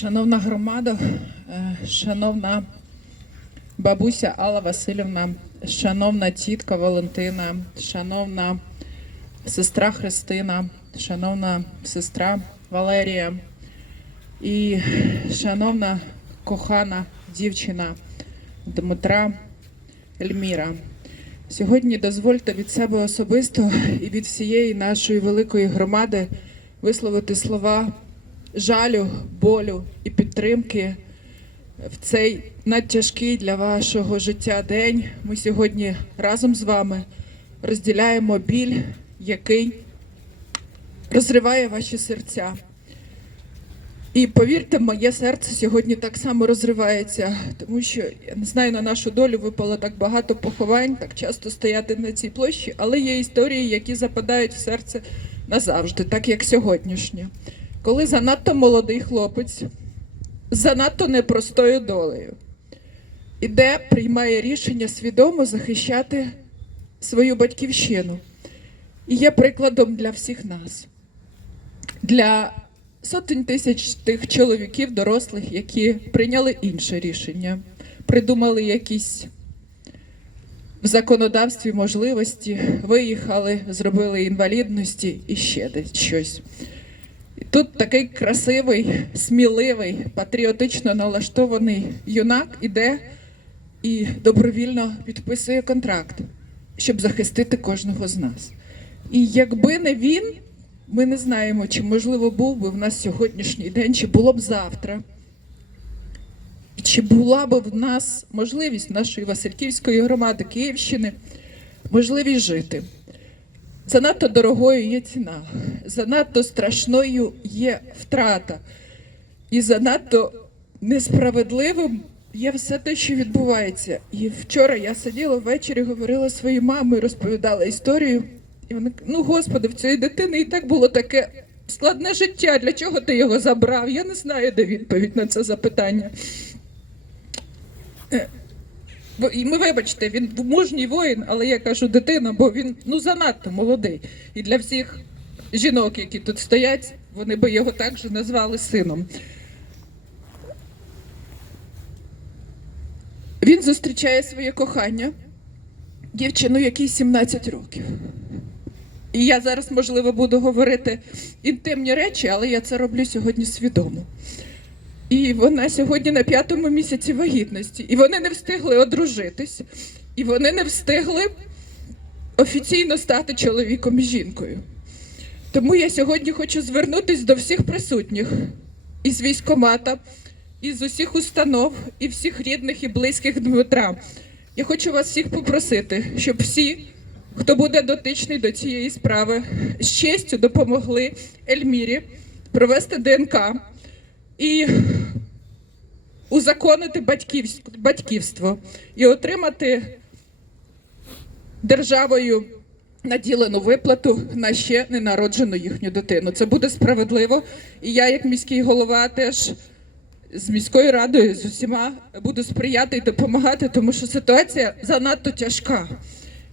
Шановна громада, е, шановна бабуся Алла Васильівна, шановна тітка Валентина, шановна сестра Христина, шановна сестра Валерія і шановна кохана дівчина Дмитра Ельміра. Сьогодні дозвольте від себе особисто і від всієї нашої великої громади висловити слова жалю, болю і підтримки в цей надтяжкий для вашого життя день. Ми сьогодні разом з вами розділяємо біль, який розриває ваші серця. І повірте, моє серце сьогодні так само розривається, тому що я не знаю, на нашу долю випало так багато поховань, так часто стояти на цій площі, але є історії, які западають в серце назавжди, так як сьогоднішня. Коли занадто молодий хлопець з занадто непростою долею іде, приймає рішення свідомо захищати свою батьківщину. І є прикладом для всіх нас, для сотень тисяч тих чоловіків, дорослих, які прийняли інше рішення, придумали якісь в законодавстві можливості, виїхали, зробили інвалідності і ще десь щось. Тут такий красивий, сміливий, патріотично налаштований юнак іде і добровільно підписує контракт, щоб захистити кожного з нас. І якби не він, ми не знаємо, чи можливо був би в нас сьогоднішній день, чи було б завтра. Чи була б в нас можливість нашої Васильківської громади Київщини можливість жити? Занадто дорогою є ціна, занадто страшною є втрата, і занадто несправедливим є все те, що відбувається. І вчора я сиділа ввечері, говорила своїй мамі, розповідала історію. І вона ну господи, в цієї дитини і так було таке складне життя. Для чого ти його забрав? Я не знаю, де відповідь на це запитання. Ми вибачте, він мужній воїн, але я кажу дитина, бо він ну занадто молодий. І для всіх жінок, які тут стоять, вони би його також назвали сином. Він зустрічає своє кохання, дівчину, якій 17 років. І я зараз, можливо, буду говорити інтимні речі, але я це роблю сьогодні свідомо. І вона сьогодні на п'ятому місяці вагітності. І вони не встигли одружитись, і вони не встигли офіційно стати чоловіком і жінкою. Тому я сьогодні хочу звернутися до всіх присутніх із військомата, із усіх установ, і всіх рідних і близьких Дмитра. Я хочу вас всіх попросити, щоб всі, хто буде дотичний до цієї справи, з честю допомогли Ельмірі провести ДНК і узаконити батьківство і отримати державою наділену виплату на ще ненароджену їхню дитину. Це буде справедливо. І я, як міський голова, теж з міською радою з усіма буду сприяти і допомагати, тому що ситуація занадто тяжка.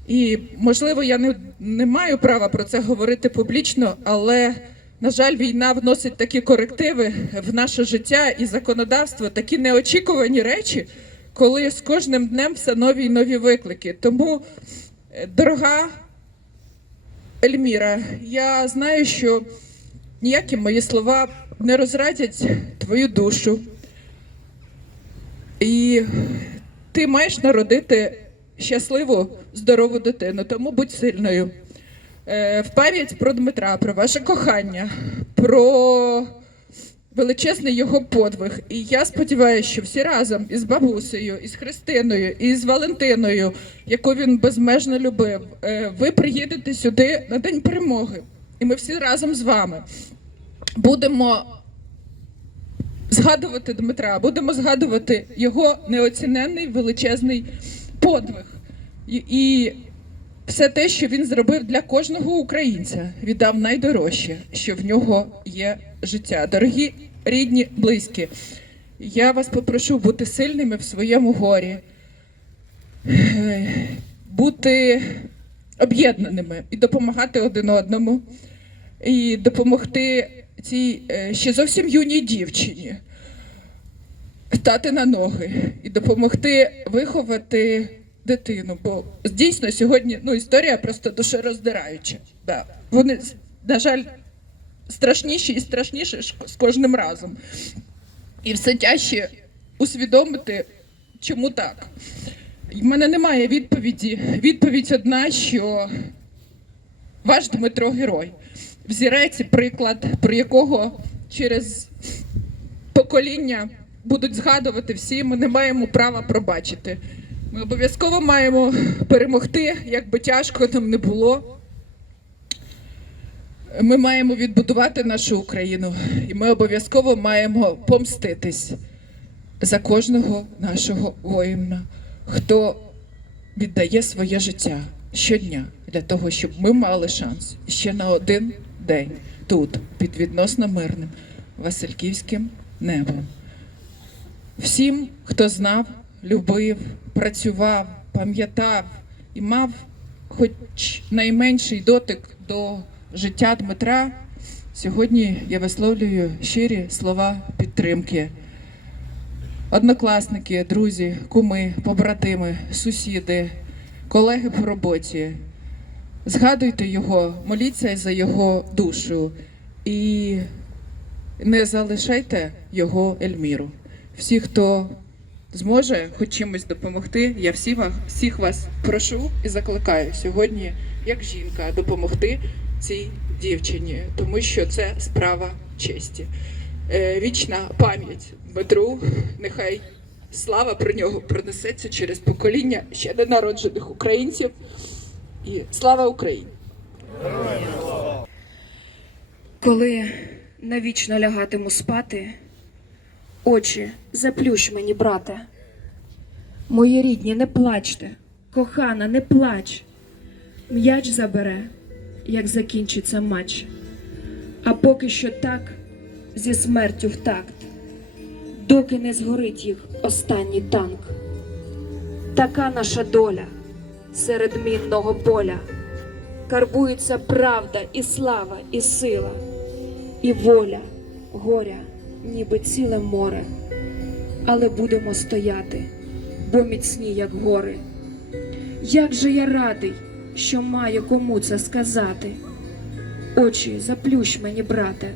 І можливо, я не, не маю права про це говорити публічно, але на жаль, війна вносить такі корективи в наше життя і законодавство, такі неочікувані речі, коли з кожним днем все нові і нові виклики. Тому, е, дорога Ельміра, я знаю, що ніякі мої слова не розрадять твою душу. І ти маєш народити щасливу, здорову дитину, тому будь сильною. Е, В пам'ять про Дмитра, про ваше кохання, про величезний його подвиг. І я сподіваюся, що всі разом із бабусею, із Христиною, і з Валентиною, яку він безмежно любив, е, ви приїдете сюди на День перемоги. І ми всі разом з вами будемо згадувати Дмитра, будемо згадувати його неоціненний величезний подвиг. І все те, що він зробив для кожного українця, віддав найдорожче, що в нього є життя. Дорогі рідні, близькі, я вас попрошу бути сильними в своєму горі, бути об'єднаними і допомагати один одному, і допомогти цій е, ще зовсім юній дівчині стати на ноги і допомогти виховати дитину. Бо дійсно сьогодні ну, історія просто душероздираюча. Да. Вони, на жаль, страшніші і страшніші з кожним разом. І все тяжче усвідомити, чому так. В мене немає відповіді. Відповідь одна, що ваш Дмитро герой. Взірець приклад, про якого через покоління будуть згадувати всі, ми не маємо права пробачити. Ми обов'язково маємо перемогти, як би тяжко нам не було. Ми маємо відбудувати нашу Україну, і ми обов'язково маємо помститись за кожного нашого воїна, хто віддає своє життя щодня для того, щоб ми мали шанс ще на один день тут, під відносно мирним Васильківським небом. Всім, хто знав, любив, працював, пам'ятав і мав хоч найменший дотик до життя Дмитра, сьогодні я висловлюю щирі слова підтримки. Однокласники, друзі, куми, побратими, сусіди, колеги по роботі. Згадуйте його, моліться за його душу і не залишайте його Ельміру. Всі, хто зможе хоч чимось допомогти, я всі вас, всіх вас прошу і закликаю сьогодні, як жінка, допомогти цій дівчині, тому що це справа честі. Е, Вічна пам'ять Дмитру, нехай слава про нього пронесеться через покоління ще ненароджених українців. І слава Україні! Коли навічно лягатиму спати, очі заплющ мені, брате. Мої рідні, не плачте, кохана, не плач. М'яч забере, як закінчиться матч. А поки що так, зі смертю в такт, доки не згорить їх останній танк. Така наша доля серед мінного поля. Карбується правда і слава, і сила, і воля, горя, ніби ціле море. Але будемо стояти, бо міцні, як гори. Як же я радий, що маю кому це сказати. Очі заплющ мені, брате.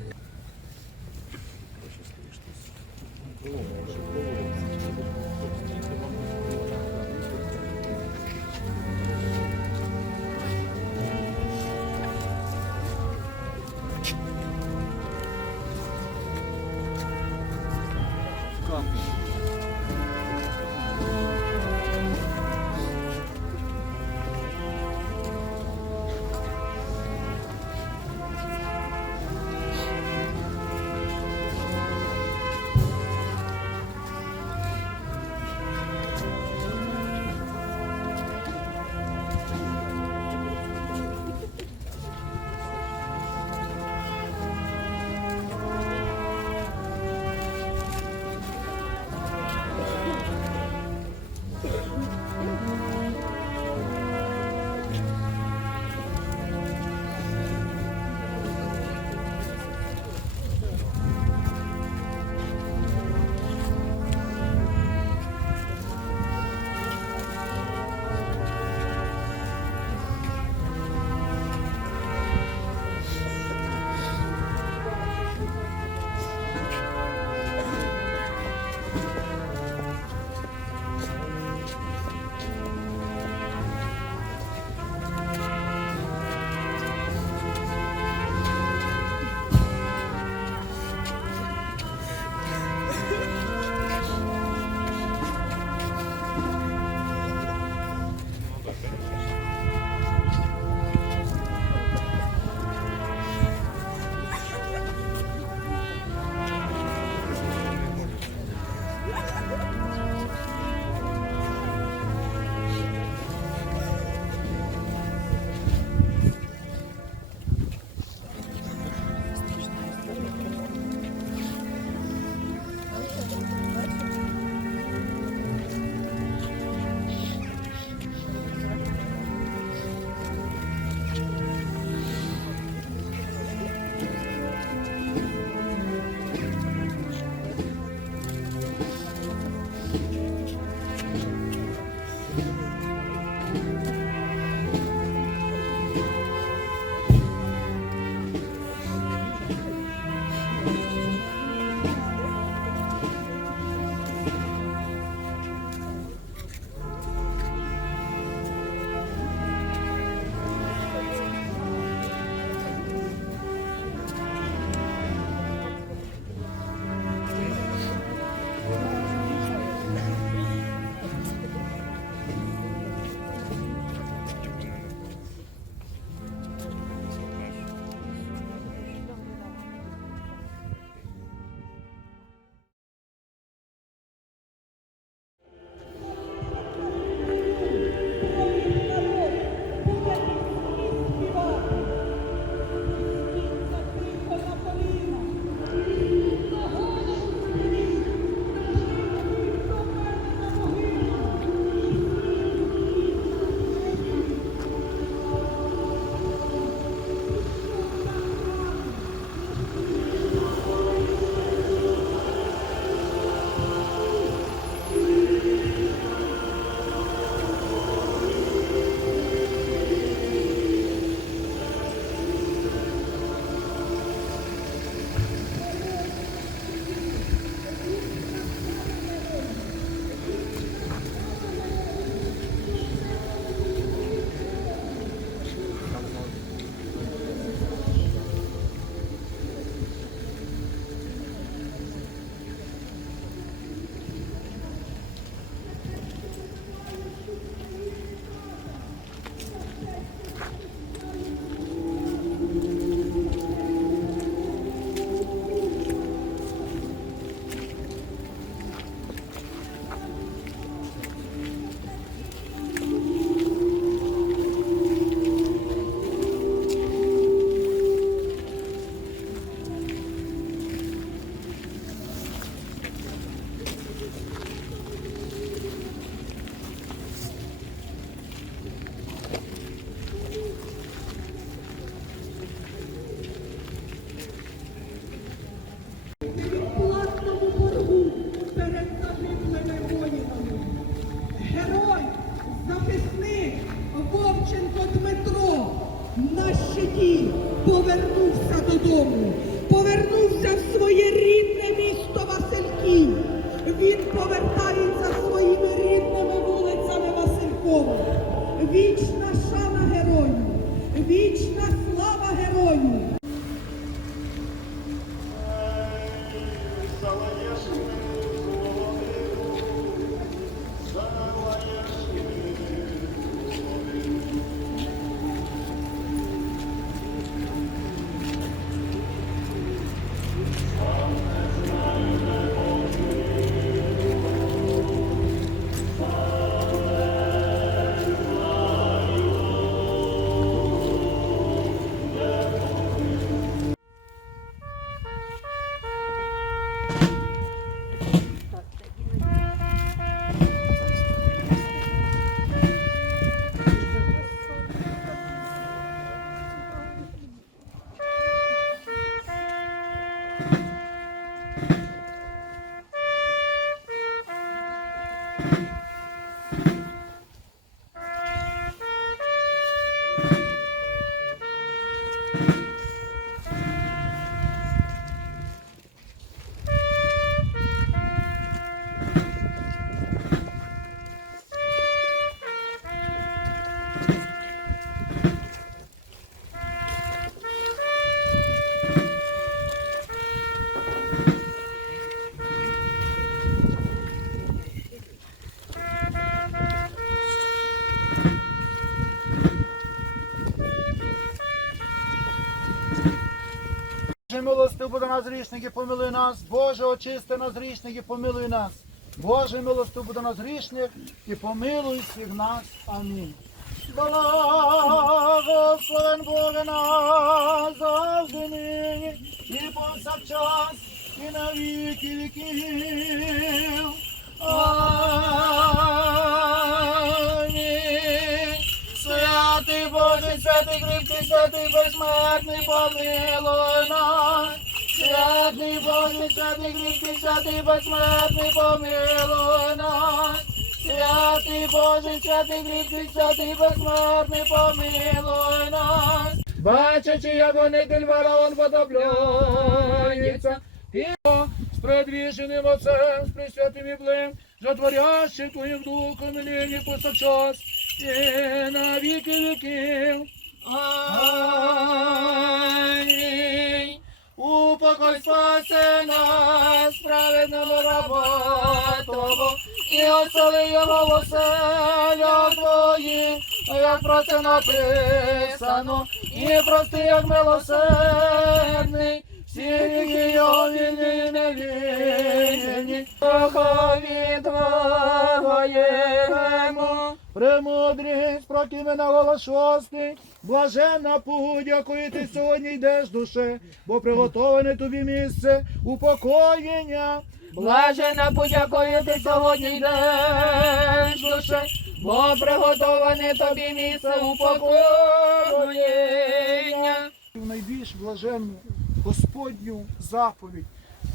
Нас грішники, помилуй нас. Боже, очисти нас грішники, помилуй нас. Боже милостив буде нас грішних і помилуй всіх нас. Амінь. Благословен Боже нас завжди нині і повсякчас і на віки віків. Святий Боже, святий кріпкий, святий безсмертний, помилуй нас. Святий Боже, святий кріпкий, святий безсмертний, помилуй нас. Святий Боже, святий кріпкий, святий безсмертний, помилуй нас. Бачачи, як вони варон подобляється, і з предвішеним Отцем, з пресвятим і блим, затворящим Твоїм духом і нині повсякчас, і на віки віків. Амінь. Упокой спаси нас, праведному работову, і осели його в оселях Твоїх, як про це написано, і прости, як милосердний, всі віки його вільні невільні, Духові Твоєму. Премудрість, прокине голос шостий, блаженна путь, якої ти сьогодні йдеш душе, бо приготоване тобі місце упокоєння. Блажена путь, якої ти сьогодні йдеш душе, бо приготоване тобі місце упокоєння. Найбільш блаженну Господню заповідь.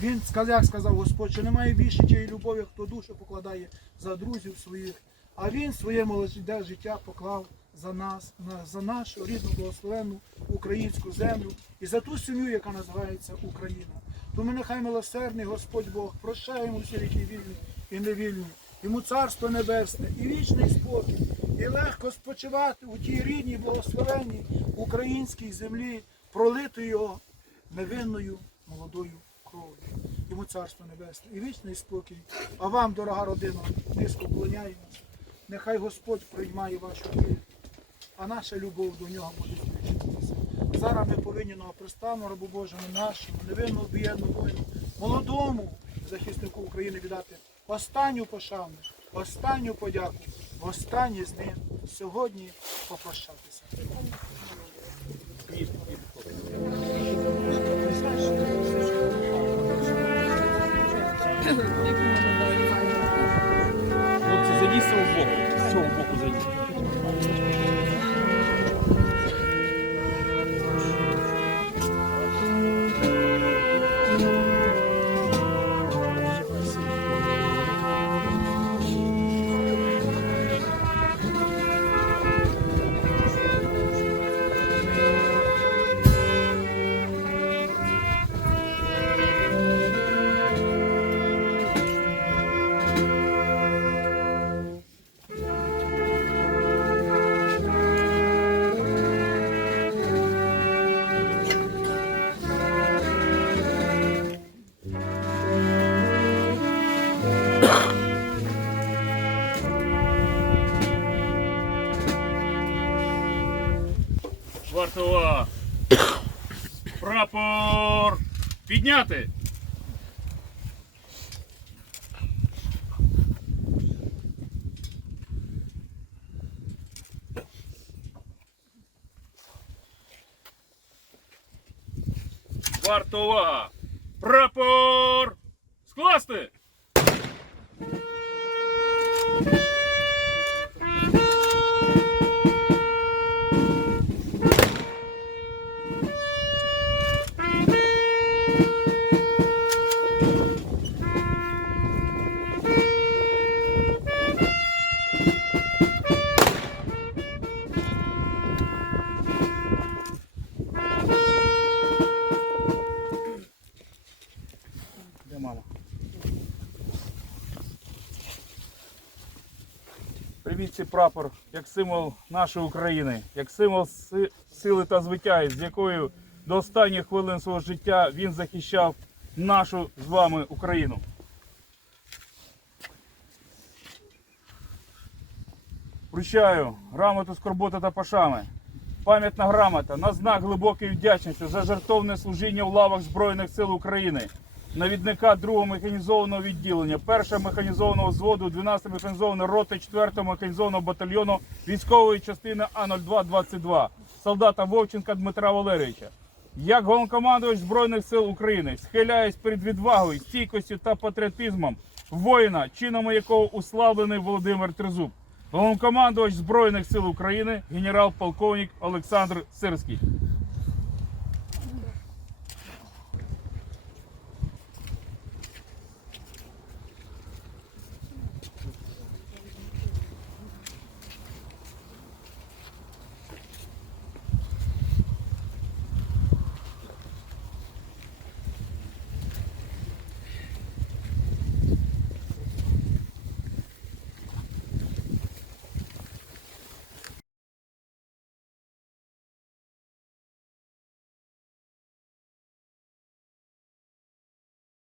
Він як сказав Господь, що немає більше тієї любові, хто душу покладає за друзів своїх. А він своє молоде життя поклав за нас, за нашу рідну благословенну українську землю і за ту сім'ю, яка називається Україна. Тому нехай милосердний Господь Бог прощає йому всі які вільні і невільні. Йому царство небесне і вічний спокій, і легко спочивати у тій рідній благословенній українській землі, пролитою його невинною молодою кров'ю. Йому царство небесне і вічний спокій. А вам, дорога родина, низько вклоняємося. Нехай Господь приймає вашу віру, а наша любов до нього буде збільшуватися. Зараз ми повинні новопристану, пристану рабу Божому нашому, невинно об'єдну воїну, молодому захиснику України віддати останню пошану, останню подяку, останнє з ним сьогодні попрощатися. Вартова. Прапор. Підняти. Вартова. Прапор. Скласти. Романа. Прийміть цей прапор як символ нашої України, як символ сили та звитяги, з якою до останніх хвилин свого життя він захищав нашу з вами Україну. Вручаю грамоту скорботи та пашами. Пам'ятна грамота на знак глибокої вдячності за жертовне служіння в лавах Збройних сил України навідника 2-го механізованого відділення, 1-го механізованого взводу, 12-ї механізованої роти, 4-го механізованого батальйону військової частини А0222, солдата Вовченка Дмитра Валерійовича. Як головнокомандувач Збройних сил України схиляюсь перед відвагою, стійкостю та патріотизмом воїна, чином якого уславлений Володимир Тризуб. Головнокомандувач Збройних сил України генерал-полковник Олександр Сирський.